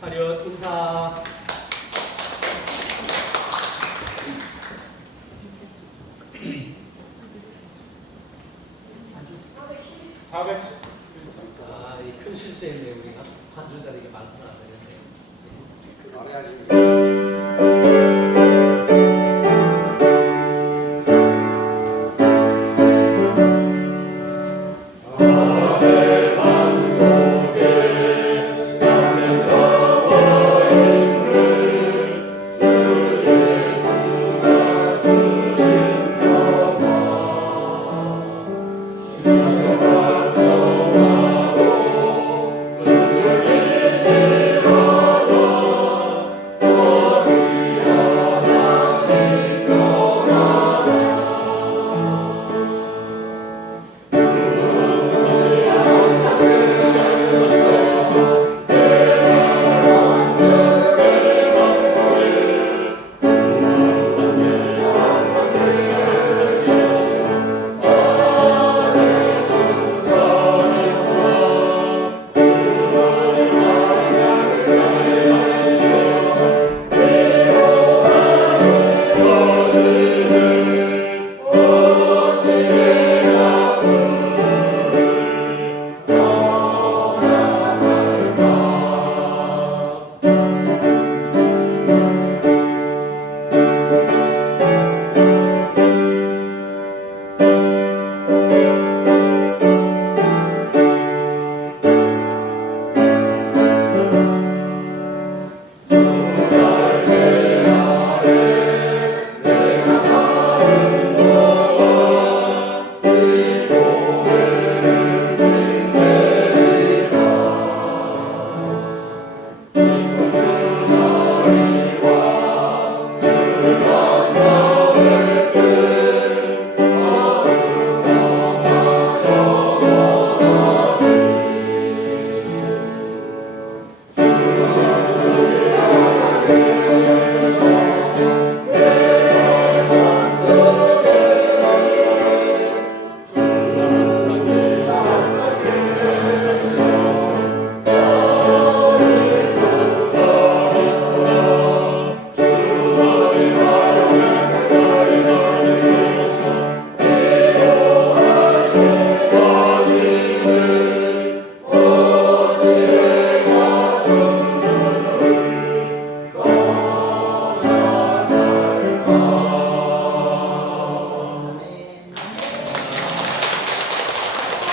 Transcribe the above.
차렷 인사. 400. 아, 이 큰 실수했네 우리가 한 줄짜리 이게 말씀을 안 되는데. 말해야지.